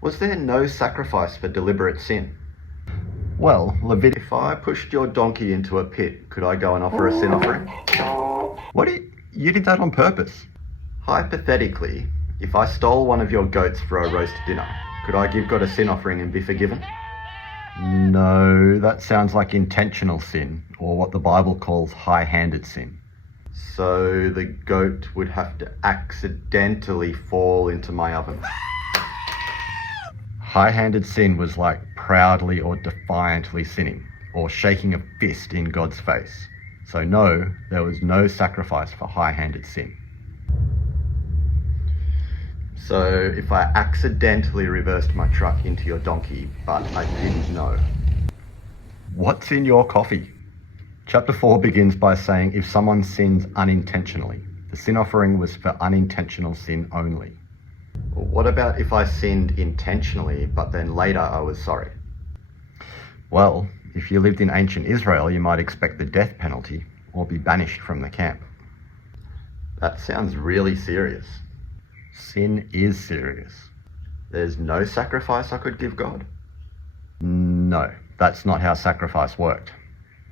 Was there no sacrifice for deliberate sin? Well, Leviticus. If I pushed your donkey into a pit, could I go and offer a sin offering? What? You did that on purpose? Hypothetically, if I stole one of your goats for a roast dinner, could I give God a sin offering and be forgiven? No, that sounds like intentional sin, or what the Bible calls high-handed sin. So the goat would have to accidentally fall into my oven. High-handed sin was like proudly or defiantly sinning, or shaking a fist in God's face. So no, there was no sacrifice for high-handed sin. So if I accidentally reversed my truck into your donkey, but I didn't know. What's in your coffee? Chapter 4 begins by saying if someone sins unintentionally. The sin offering was for unintentional sin only. What about if I sinned intentionally, but then later I was sorry? Well, if you lived in ancient Israel, you might expect the death penalty or be banished from the camp. That sounds really serious. Sin is serious. There's no sacrifice I could give God? No, that's not how sacrifice worked.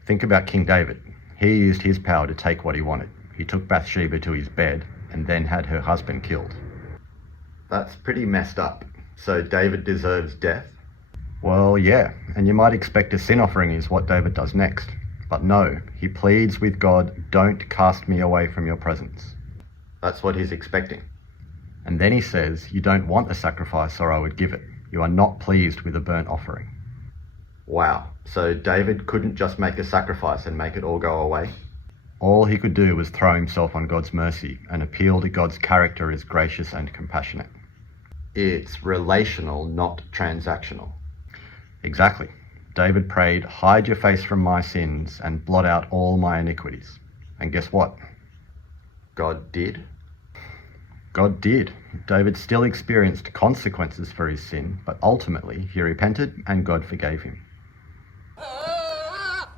Think about King David. He used his power to take what he wanted. He took Bathsheba to his bed and then had her husband killed. That's pretty messed up. So David deserves death? Well, yeah, and you might expect a sin offering is what David does next. But no, he pleads with God, "Don't cast me away from your presence." That's what he's expecting. And then he says, "You don't want a sacrifice or I would give it. You are not pleased with a burnt offering." Wow, so David couldn't just make a sacrifice and make it all go away? All he could do was throw himself on God's mercy and appeal to God's character as gracious and compassionate. It's relational, not transactional. Exactly. David prayed, "Hide your face from my sins and blot out all my iniquities." And guess what? God did? God did. David still experienced consequences for his sin, but ultimately he repented and God forgave him. Ah!